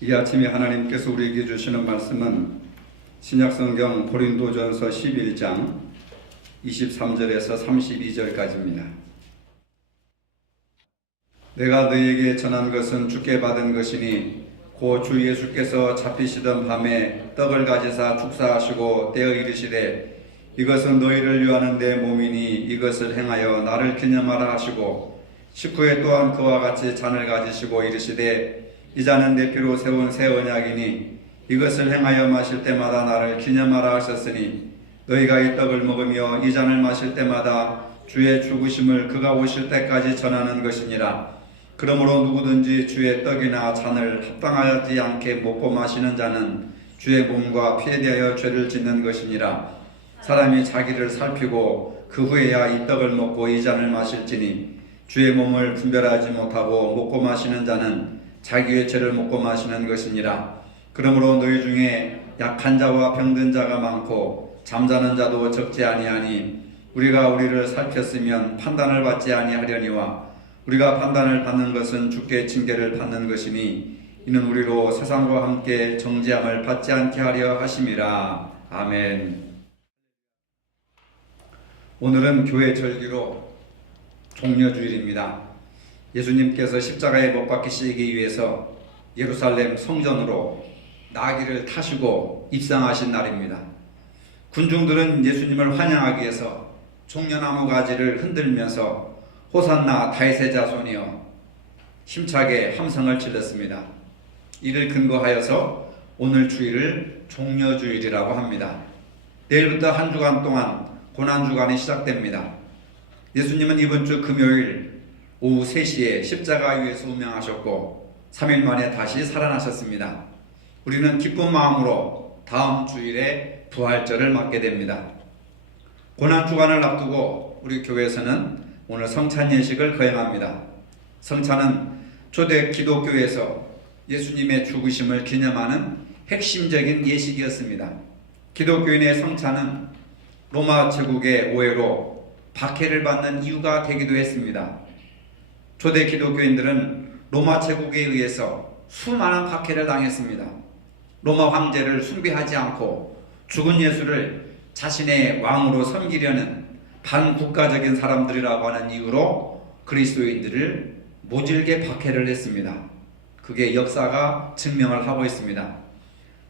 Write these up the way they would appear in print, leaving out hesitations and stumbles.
이 아침에 하나님께서 우리에게 주시는 말씀은 신약성경 고린도전서 11장 23절에서 32절까지입니다. 내가 너희에게 전한 것은 주께 받은 것이니 고 주 예수께서 잡히시던 밤에 떡을 가지사 축사하시고 떼어 이르시되 이것은 너희를 위하는 내 몸이니 이것을 행하여 나를 기념하라 하시고 식후에 또한 그와 같이 잔을 가지시고 이르시되 이 잔은 내 피로 세운 새 언약이니 이것을 행하여 마실 때마다 나를 기념하라 하셨으니 너희가 이 떡을 먹으며 이 잔을 마실 때마다 주의 죽으심을 그가 오실 때까지 전하는 것이니라. 그러므로 누구든지 주의 떡이나 잔을 합당하지 않게 먹고 마시는 자는 주의 몸과 피에 대하여 죄를 짓는 것이니라. 사람이 자기를 살피고 그 후에야 이 떡을 먹고 이 잔을 마실지니 주의 몸을 분별하지 못하고 먹고 마시는 자는 자기의 죄를 먹고 마시는 것이니라. 그러므로 너희 중에 약한 자와 병든 자가 많고 잠자는 자도 적지 아니하니 우리가 우리를 살폈으면 판단을 받지 아니하려니와 우리가 판단을 받는 것은 주께 징계를 받는 것이니 이는 우리로 세상과 함께 정죄함을 받지 않게 하려 하심이라. 아멘. 오늘은 교회 절기로 종려주일입니다. 예수님께서 십자가에 못 박히시기 위해서 예루살렘 성전으로 나귀를 타시고 입성하신 날입니다. 군중들은 예수님을 환영하기 위해서 종려나무 가지를 흔들면서 호산나 다윗의 자손이여 힘차게 함성을 질렀습니다. 이를 근거하여서 오늘 주일을 종려주일이라고 합니다. 내일부터 한 주간 동안 고난주간이 시작됩니다. 예수님은 이번 주 금요일 오후 3시에 십자가 위에서 운명하셨고 3일 만에 다시 살아나셨습니다. 우리는 기쁜 마음으로 다음 주일에 부활절을 맞게 됩니다. 고난주간을 앞두고 우리 교회에서는 오늘 성찬 예식을 거행합니다. 성찬은 초대 기독교에서 예수님의 죽으심을 기념하는 핵심적인 예식이었습니다. 기독교인의 성찬은 로마 제국의 오해로 박해를 받는 이유가 되기도 했습니다. 초대 기독교인들은 로마 제국에 의해서 수많은 박해를 당했습니다. 로마 황제를 숭배하지 않고 죽은 예수를 자신의 왕으로 섬기려는 반국가적인 사람들이라고 하는 이유로 그리스도인들을 모질게 박해를 했습니다. 그게 역사가 증명을 하고 있습니다.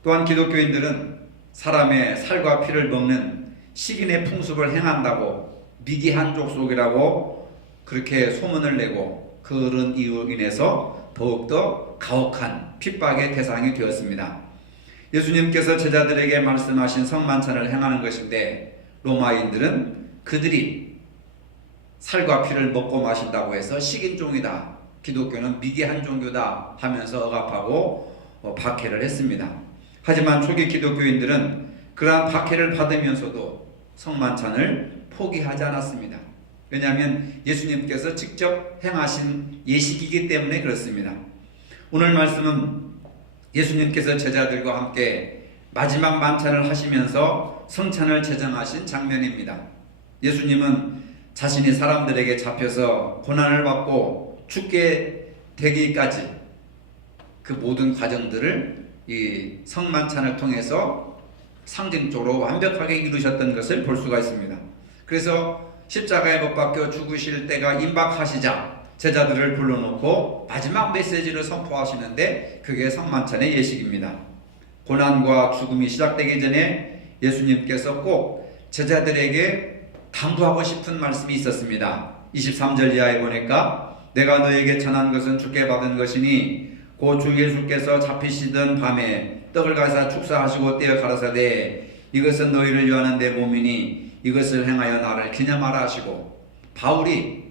또한 기독교인들은 사람의 살과 피를 먹는 식인의 풍습을 행한다고 미개한 족속이라고 그렇게 소문을 내고 그런 이유로 인해서 더욱더 가혹한 핍박의 대상이 되었습니다. 예수님께서 제자들에게 말씀하신 성만찬을 행하는 것인데 로마인들은 그들이 살과 피를 먹고 마신다고 해서 식인종이다, 기독교는 미개한 종교다 하면서 억압하고 박해를 했습니다. 하지만 초기 기독교인들은 그러한 박해를 받으면서도 성만찬을 포기하지 않았습니다. 왜냐하면 예수님께서 직접 행하신 예식이기 때문에 그렇습니다. 오늘 말씀은 예수님께서 제자들과 함께 마지막 만찬을 하시면서 성찬을 제정하신 장면입니다. 예수님은 자신이 사람들에게 잡혀서 고난을 받고 죽게 되기까지 그 모든 과정들을 이 성만찬을 통해서 상징적으로 완벽하게 이루셨던 것을 볼 수가 있습니다. 그래서 십자가에 못 박혀 죽으실 때가 임박하시자 제자들을 불러놓고 마지막 메시지를 선포하시는데 그게 성만찬의 예식입니다. 고난과 죽음이 시작되기 전에 예수님께서 꼭 제자들에게 당부하고 싶은 말씀이 있었습니다. 23절 이하에 보니까 내가 너에게 전한 것은 주께 받은 것이니 고 주 예수께서 잡히시던 밤에 떡을 가사 축사하시고 떼어 가라사대 이것은 너희를 위하는 내 몸이니 이것을 행하여 나를 기념하라 하시고, 바울이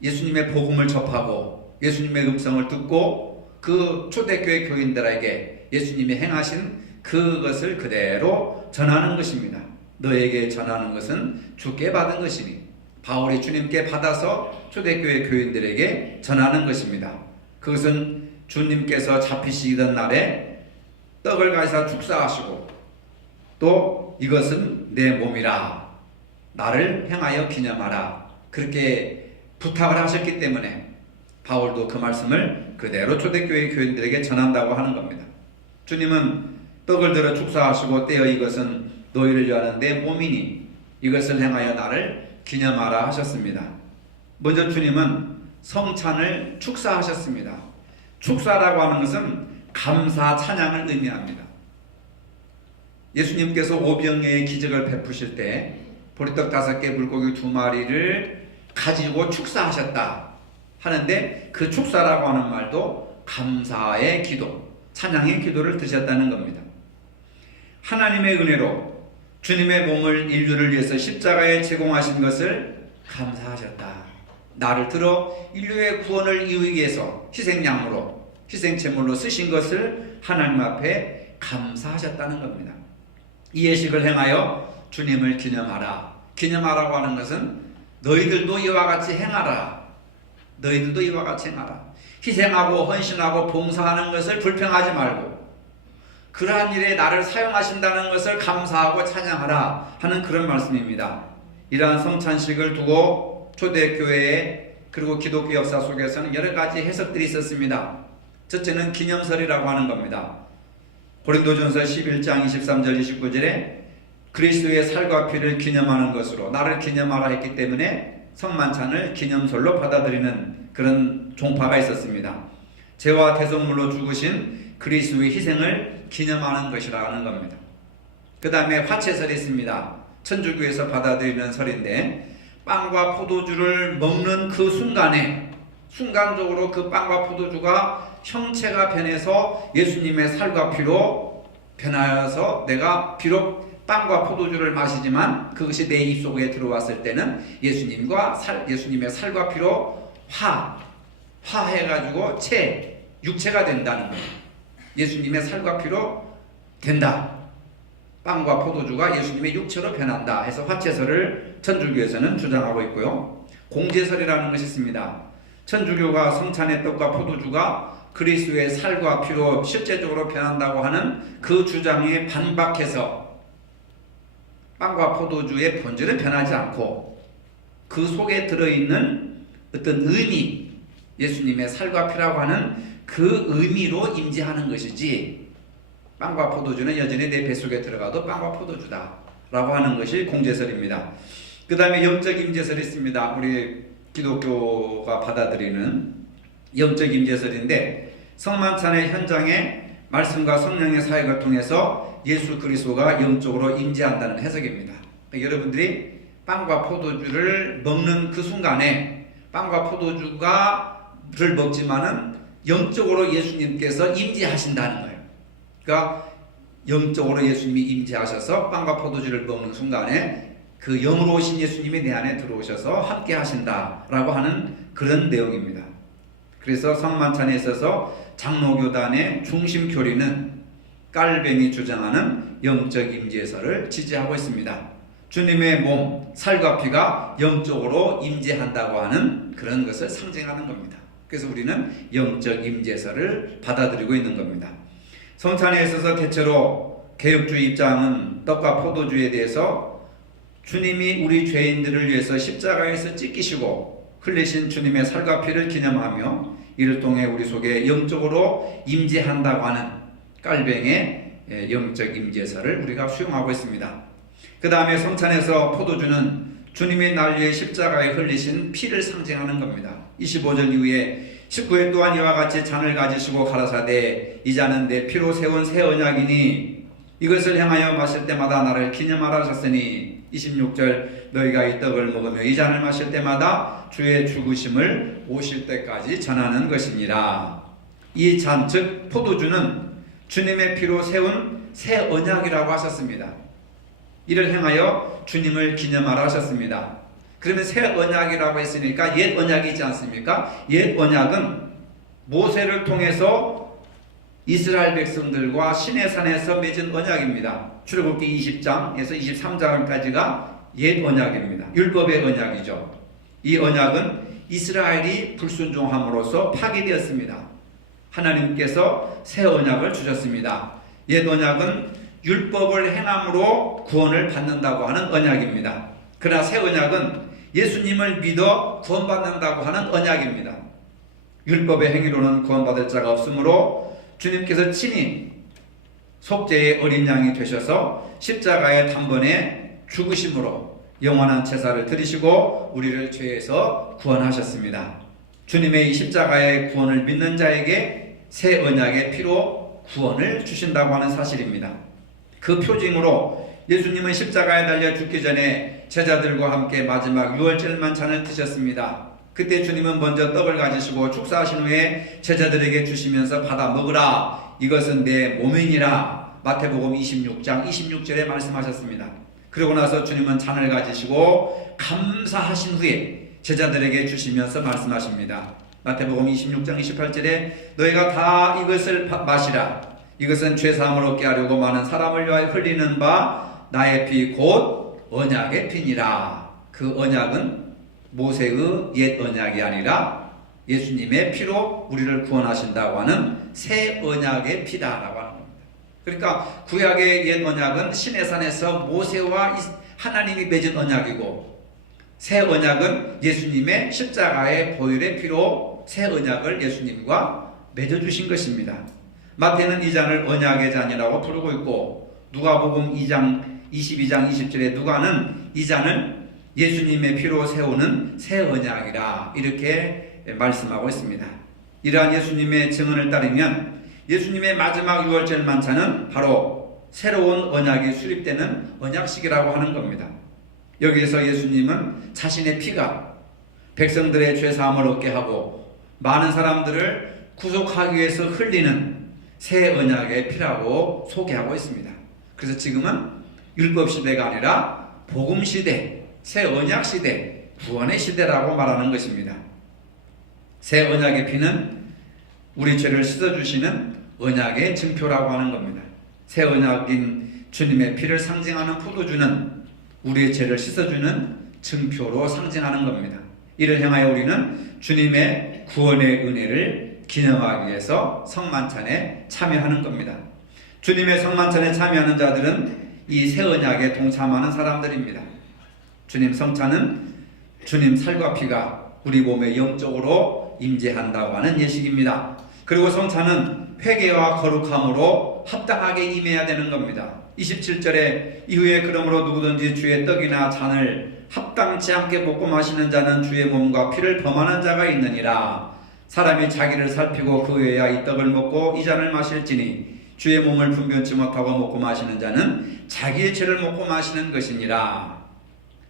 예수님의 복음을 접하고 예수님의 음성을 듣고 그 초대교회 교인들에게 예수님이 행하신 그것을 그대로 전하는 것입니다. 너에게 전하는 것은 주께 받은 것이니, 바울이 주님께 받아서 초대교회 교인들에게 전하는 것입니다. 그것은 주님께서 잡히시던 날에 떡을 가지사 축사하시고 또 이것은 내 몸이라 나를 행하여 기념하라 그렇게 부탁을 하셨기 때문에 바울도 그 말씀을 그대로 초대교회 교인들에게 전한다고 하는 겁니다. 주님은 떡을 들어 축사하시고 떼어 이것은 너희를 위하는 내 몸이니 이것을 행하여 나를 기념하라 하셨습니다. 먼저 주님은 성찬을 축사하셨습니다. 축사라고 하는 것은 감사 찬양을 의미합니다. 예수님께서 오병이어의 기적을 베푸실 때 보리떡 5개 물고기 2마리를 가지고 축사하셨다 하는데, 그 축사라고 하는 말도 감사의 기도, 찬양의 기도를 드셨다는 겁니다. 하나님의 은혜로 주님의 몸을 인류를 위해서 십자가에 제공하신 것을 감사하셨다. 나를 들어 인류의 구원을 이루기 위해서 희생양으로, 희생제물로 쓰신 것을 하나님 앞에 감사하셨다는 겁니다. 이 예식을 행하여 주님을 기념하라. 기념하라고 하는 것은 너희들도 이와 같이 행하라. 너희들도 이와 같이 행하라. 희생하고 헌신하고 봉사하는 것을 불평하지 말고 그러한 일에 나를 사용하신다는 것을 감사하고 찬양하라 하는 그런 말씀입니다. 이러한 성찬식을 두고 초대교회에 그리고 기독교 역사 속에서는 여러 가지 해석들이 있었습니다. 첫째는 기념설이라고 하는 겁니다. 고린도전서 11장 23절 29절에 그리스도의 살과 피를 기념하는 것으로 나를 기념하라 했기 때문에 성만찬을 기념설로 받아들이는 그런 종파가 있었습니다. 죄와 대속물로 죽으신 그리스도의 희생을 기념하는 것이라는 겁니다. 그 다음에 화채설이 있습니다. 천주교에서 받아들이는 설인데, 빵과 포도주를 먹는 그 순간에 순간적으로 그 빵과 포도주가 형체가 변해서 예수님의 살과 피로 변하여서 내가 비록 빵과 포도주를 마시지만 그것이 내 입속에 들어왔을 때는 예수님의 살과 피로 화해가지고 육체가 된다는 거예요. 예수님의 살과 피로 된다. 빵과 포도주가 예수님의 육체로 변한다 해서 화채설을 천주교에서는 주장하고 있고요. 공제설이라는 것이 있습니다. 천주교가 성찬의 떡과 포도주가 그리스도의 살과 피로 실제적으로 변한다고 하는 그 주장에 반박해서 빵과 포도주의 본질은 변하지 않고 그 속에 들어있는 어떤 의미, 예수님의 살과 피라고 하는 그 의미로 임재하는 것이지, 빵과 포도주는 여전히 내 뱃속에 들어가도 빵과 포도주다 라고 하는 것이 공제설입니다. 그 다음에 영적 임재설이 있습니다. 우리 기독교가 받아들이는 영적 임재설인데, 성만찬의 현장에 말씀과 성령의 사역을 통해서 예수 그리스도가 영적으로 임재한다는 해석입니다. 그러니까 여러분들이 빵과 포도주를 먹는 그 순간에 빵과 포도주를 먹지만은 영적으로 예수님께서 임재하신다는 거예요. 그러니까 영적으로 예수님이 임재하셔서 빵과 포도주를 먹는 순간에 그 영으로 오신 예수님이 내 안에 들어오셔서 함께 하신다라고 하는 그런 내용입니다. 그래서 성만찬에 있어서 장로교단의 중심 교리는 깔뱅이 주장하는 영적 임재설을 지지하고 있습니다. 주님의 몸, 살과 피가 영적으로 임재한다고 하는 그런 것을 상징하는 겁니다. 그래서 우리는 영적 임재설을 받아들이고 있는 겁니다. 성찬에 있어서 대체로 개혁주의 입장은 떡과 포도주에 대해서 주님이 우리 죄인들을 위해서 십자가에서 찢기시고 흘리신 주님의 살과 피를 기념하며 이를 통해 우리 속에 영적으로 임재한다고 하는 깔뱅의 영적 임재설을 우리가 수용하고 있습니다. 그 다음에 성찬에서 포도주는 주님이 날 위해 십자가에 흘리신 피를 상징하는 겁니다. 25절 이후에 19회 또한 이와 같이 잔을 가지시고 가라사대 이 잔은 내 피로 세운 새 언약이니 이것을 행하여 마실 때마다 나를 기념하라 하셨으니 26절 너희가 이 떡을 먹으며 이 잔을 마실 때마다 주의 죽으심을 오실 때까지 전하는 것이니라. 이 잔 즉 포도주는 주님의 피로 세운 새 언약이라고 하셨습니다. 이를 행하여 주님을 기념하라 하셨습니다. 그러면 새 언약이라고 했으니까 옛 언약이 있지 않습니까? 옛 언약은 모세를 통해서 이스라엘 백성들과 시내산에서 맺은 언약입니다. 출애굽기 20장에서 23장까지가 옛 언약입니다. 율법의 언약이죠. 이 언약은 이스라엘이 불순종함으로써 파기되었습니다. 하나님께서 새 언약을 주셨습니다. 옛 언약은 율법을 행함으로 구원을 받는다고 하는 언약입니다. 그러나 새 언약은 예수님을 믿어 구원받는다고 하는 언약입니다. 율법의 행위로는 구원받을 자가 없으므로 주님께서 친히 속죄의 어린 양이 되셔서 십자가의 단번에 죽으심으로 영원한 제사를 드리시고 우리를 죄에서 구원하셨습니다. 주님의 이 십자가의 구원을 믿는 자에게 새 언약의 피로 구원을 주신다고 하는 사실입니다. 그 표징으로 예수님은 십자가에 달려 죽기 전에 제자들과 함께 마지막 유월절 만찬을 드셨습니다. 그때 주님은 먼저 떡을 가지시고 축사하신 후에 제자들에게 주시면서 받아 먹으라, 이것은 내 몸이니라, 마태복음 26장 26절에 말씀하셨습니다. 그러고 나서 주님은 잔을 가지시고 감사하신 후에 제자들에게 주시면서 말씀하십니다. 마태복음 26장 28절에 너희가 다 이것을 마시라, 이것은 죄사함을 얻게 하려고 많은 사람을 위하여 흘리는 바 나의 피 곧 언약의 피니라. 그 언약은 모세의 옛 언약이 아니라 예수님의 피로 우리를 구원하신다고 하는 새 언약의 피다라고 하는 겁니다. 그러니까 구약의 옛 언약은 시내산에서 모세와 하나님이 맺은 언약이고, 새 언약은 예수님의 십자가의 보혈의 피로 새 언약을 예수님과 맺어주신 것입니다. 마태는 이 잔을 언약의 잔이라고 부르고 있고, 누가복음 22장 20절에 누가는 이 잔을 예수님의 피로 세우는 새 언약이라 이렇게 말씀하고 있습니다. 이러한 예수님의 증언을 따르면 예수님의 마지막 유월절 만찬은 바로 새로운 언약이 수립되는 언약식이라고 하는 겁니다. 여기에서 예수님은 자신의 피가 백성들의 죄사함을 얻게 하고 많은 사람들을 구속하기 위해서 흘리는 새 언약의 피라고 소개하고 있습니다. 그래서 지금은 율법 시대가 아니라 복음 시대, 새 언약 시대, 구원의 시대라고 말하는 것입니다. 새 언약의 피는 우리 죄를 씻어주시는 언약의 증표라고 하는 겁니다. 새 언약인 주님의 피를 상징하는 포도주는 우리의 죄를 씻어주는 증표로 상징하는 겁니다. 이를 향하여 우리는 주님의 구원의 은혜를 기념하기 위해서 성만찬에 참여하는 겁니다. 주님의 성만찬에 참여하는 자들은 이 새 언약에 동참하는 사람들입니다. 주님 성찬은 주님 살과 피가 우리 몸에 영적으로 임재한다고 하는 예식입니다. 그리고 성찬은 회개와 거룩함으로 합당하게 임해야 되는 겁니다. 27절에 이후에 그러므로 누구든지 주의 떡이나 잔을 합당치 않게 먹고 마시는 자는 주의 몸과 피를 범하는 자가 있느니라. 사람이 자기를 살피고 그 외야 이 떡을 먹고 이 잔을 마실지니 주의 몸을 분변치 못하고 먹고 마시는 자는 자기의 죄를 먹고 마시는 것이니라.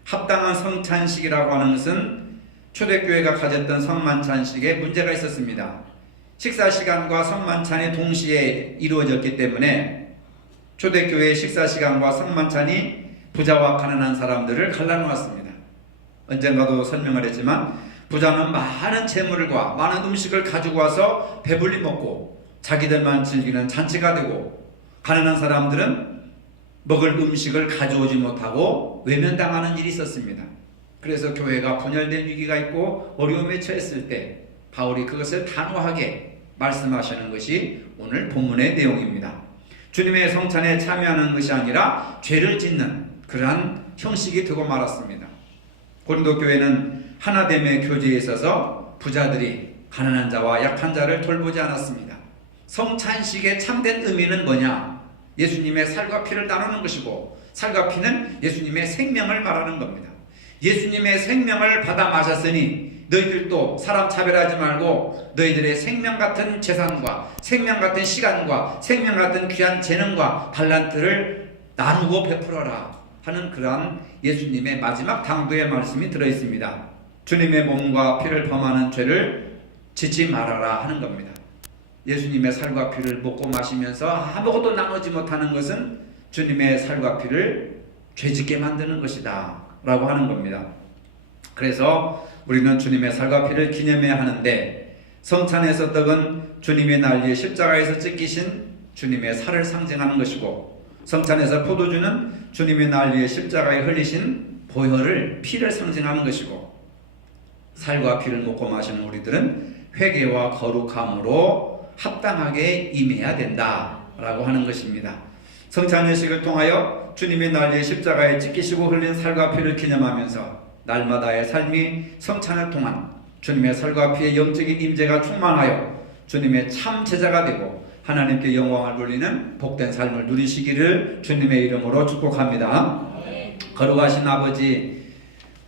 합당한 성찬식이라고 하는 것은 초대교회가 가졌던 성만찬식에 문제가 있었습니다. 식사시간과 성만찬이 동시에 이루어졌기 때문에 초대교회의 식사시간과 성만찬이 부자와 가난한 사람들을 갈라놓았습니다. 언젠가도 설명을 했지만 부자는 많은 재물과 많은 음식을 가지고 와서 배불리 먹고 자기들만 즐기는 잔치가 되고, 가난한 사람들은 먹을 음식을 가져오지 못하고 외면당하는 일이 있었습니다. 그래서 교회가 분열된 위기가 있고 어려움에 처했을 때 바울이 그것을 단호하게 말씀하시는 것이 오늘 본문의 내용입니다. 주님의 성찬에 참여하는 것이 아니라 죄를 짓는 그러한 형식이 되고 말았습니다. 고린도 교회는 하나됨의 교제에 있어서 부자들이 가난한 자와 약한 자를 돌보지 않았습니다. 성찬식의 참된 의미는 뭐냐? 예수님의 살과 피를 나누는 것이고, 살과 피는 예수님의 생명을 말하는 겁니다. 예수님의 생명을 받아 마셨으니 너희들도 사람 차별하지 말고 너희들의 생명 같은 재산과 생명 같은 시간과 생명 같은 귀한 재능과 달란트를 나누고 베풀어라 하는 그러한 예수님의 마지막 당부의 말씀이 들어있습니다. 주님의 몸과 피를 범하는 죄를 짓지 말아라 하는 겁니다. 예수님의 살과 피를 먹고 마시면서 아무것도 나누지 못하는 것은 주님의 살과 피를 죄짓게 만드는 것이다 라고 하는 겁니다. 그래서 우리는 주님의 살과 피를 기념해야 하는데, 성찬에서 떡은 주님의 난리에 십자가에서 찢기신 주님의 살을 상징하는 것이고, 성찬에서 포도주는 주님의 난리에 십자가에 흘리신 보혈을, 피를 상징하는 것이고, 살과 피를 먹고 마시는 우리들은 회개와 거룩함으로 합당하게 임해야 된다라고 하는 것입니다. 성찬예식을 통하여 주님의 난리에 십자가에 찢기시고 흘린 살과 피를 기념하면서 날마다의 삶이 성찬을 통한 주님의 살과 피의 영적인 임재가 충만하여 주님의 참 제자가 되고 하나님께 영광을 돌리는 복된 삶을 누리시기를 주님의 이름으로 축복합니다. 거룩하신 아버지,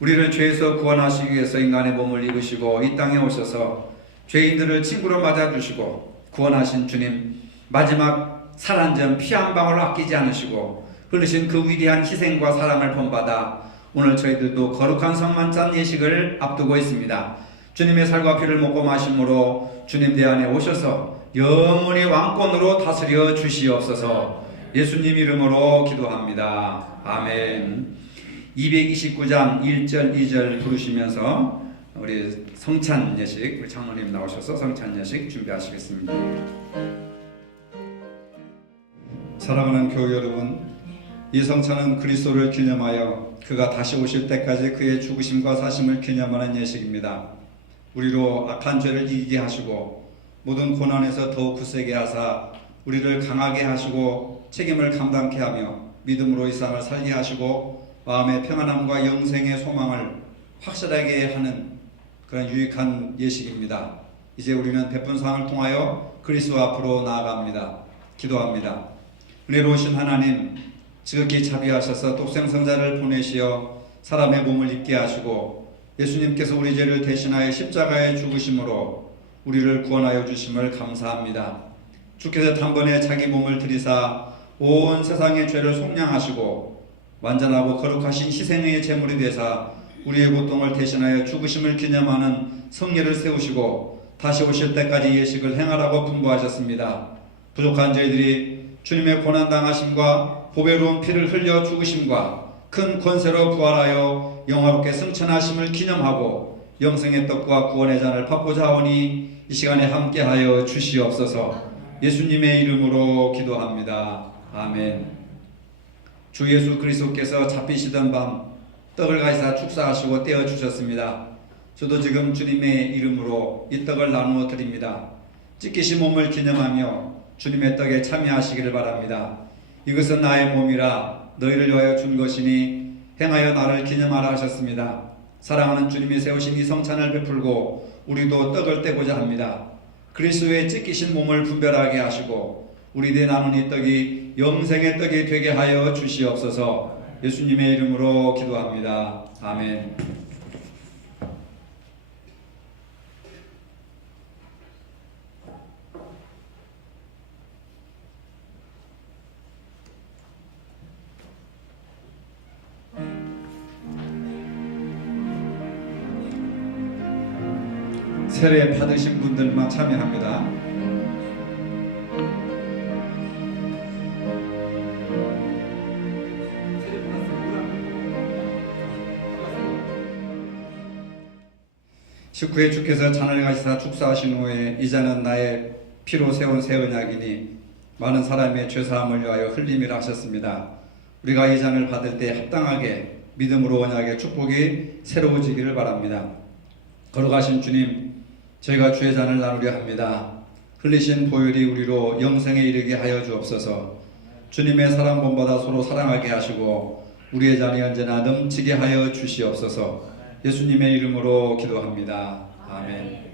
우리를 죄에서 구원하시기 위해서 인간의 몸을 입으시고 이 땅에 오셔서 죄인들을 친구로 맞아주시고 구원하신 주님, 마지막 살 한 점 피 한 방울 아끼지 않으시고 흘리신 그 위대한 희생과 사랑을 본받아 오늘 저희들도 거룩한 성만찬 예식을 앞두고 있습니다. 주님의 살과 피를 먹고 마심으로 주님 내 안에 오셔서 영원히 왕권으로 다스려 주시옵소서. 예수님 이름으로 기도합니다. 아멘. 229장 1절 2절 부르시면서 우리 성찬 예식, 우리 장로님 나오셔서 성찬 예식 준비하시겠습니다. 사랑하는 교회 여러분, 이 성찬은 그리스도를 기념하여 그가 다시 오실 때까지 그의 죽으심과 사심을 기념하는 예식입니다. 우리로 악한 죄를 이기게 하시고 모든 고난에서 더욱 굳세게 하사 우리를 강하게 하시고 책임을 감당케 하며 믿음으로 이 세상을 살게 하시고 마음의 평안함과 영생의 소망을 확실하게 하는 그런 유익한 예식입니다. 이제 우리는 베푼상을 통하여 그리스도 앞으로 나아갑니다. 기도합니다. 은혜로우신 하나님, 지극히 자비하셔서 독생성자를 보내시어 사람의 몸을 입게 하시고 예수님께서 우리 죄를 대신하여 십자가에 죽으심으로 우리를 구원하여 주심을 감사합니다. 주께서 단번에 자기 몸을 들이사 온 세상의 죄를 속량하시고 완전하고 거룩하신 희생의 제물이 되사 우리의 고통을 대신하여 죽으심을 기념하는 성례를 세우시고 다시 오실 때까지 예식을 행하라고 분부하셨습니다. 부족한 저희들이 주님의 고난당하심과 보배로운 피를 흘려 죽으심과 큰 권세로 부활하여 영화롭게 승천하심을 기념하고 영생의 떡과 구원의 잔을 받고자 하오니 이 시간에 함께하여 주시옵소서. 예수님의 이름으로 기도합니다. 아멘. 주 예수 그리스도께서 잡히시던 밤 떡을 가지사 축사하시고 떼어 주셨습니다. 저도 지금 주님의 이름으로 이 떡을 나누어 드립니다. 찢기신 몸을 기념하며 주님의 떡에 참여하시기를 바랍니다. 이것은 나의 몸이라 너희를 위하여 준 것이니 행하여 나를 기념하라 하셨습니다. 사랑하는 주님이 세우신 이 성찬을 베풀고 우리도 떡을 떼고자 합니다. 그리스도의 찢기신 몸을 분별하게 하시고 우리 내 나눈 이 떡이 영생의 떡이 되게 하여 주시옵소서. 예수님의 이름으로 기도합니다. 아멘. 세례 받으신 분들만 참여합니다. 식후에 주께서 잔을 가지사 축사하신 후에 이 잔은 나의 피로 세운 새 언약이니 많은 사람의 죄사함을 위하여 흘림이라 하셨습니다. 우리가 이 잔을 받을 때 합당하게 믿음으로 언약의 축복이 새로워지기를 바랍니다. 거룩하신 주님, 저희가 주의 잔을 나누려 합니다. 흘리신 보혈이 우리로 영생에 이르게 하여 주옵소서. 주님의 사랑 본받아 서로 사랑하게 하시고 우리의 잔이 언제나 넘치게 하여 주시옵소서. 예수님의 이름으로 기도합니다. 아멘.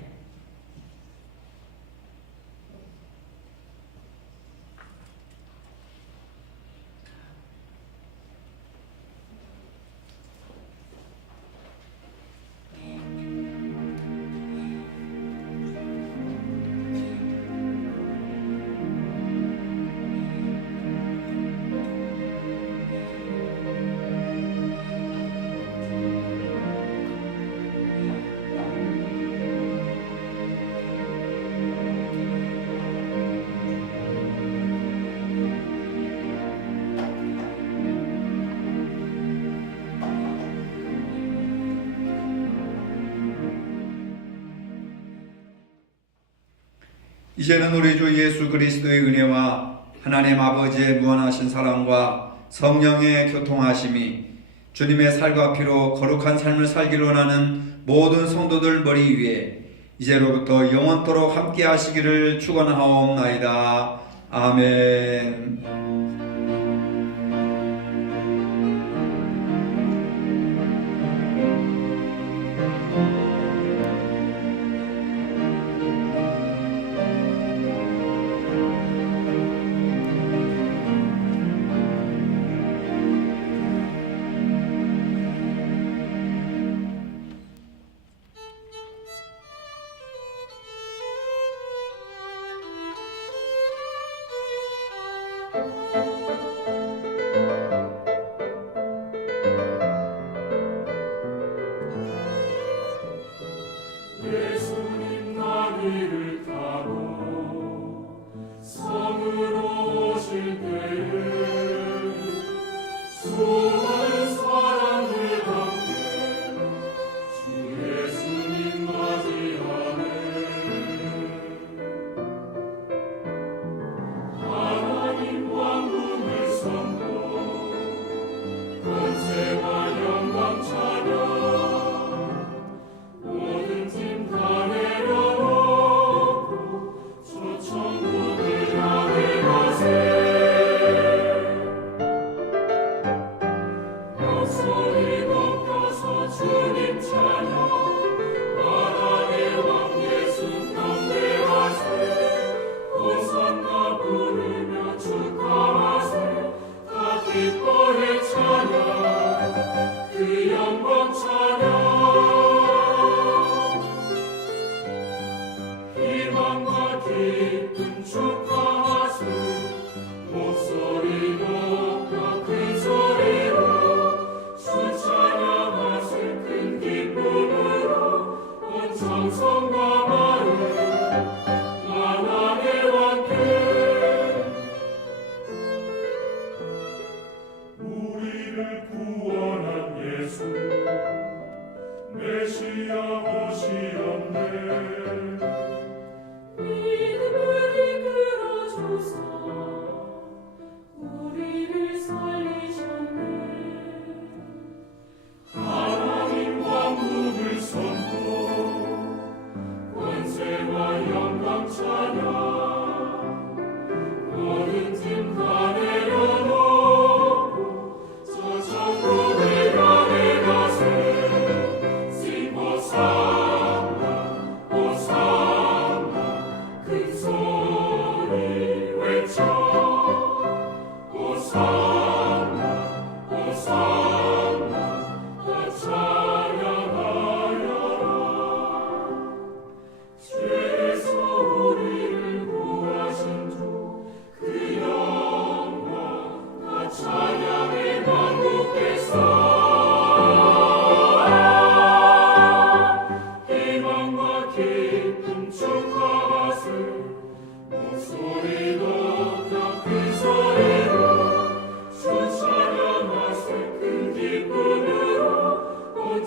이제는 우리 주 예수 그리스도의 은혜와 하나님 아버지의 무한하신 사랑과 성령의 교통하심이 주님의 살과 피로 거룩한 삶을 살기를 원하는 모든 성도들 머리 위에 이제로부터 영원토록 함께 하시기를 축원하옵나이다. 아멘.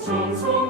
찬송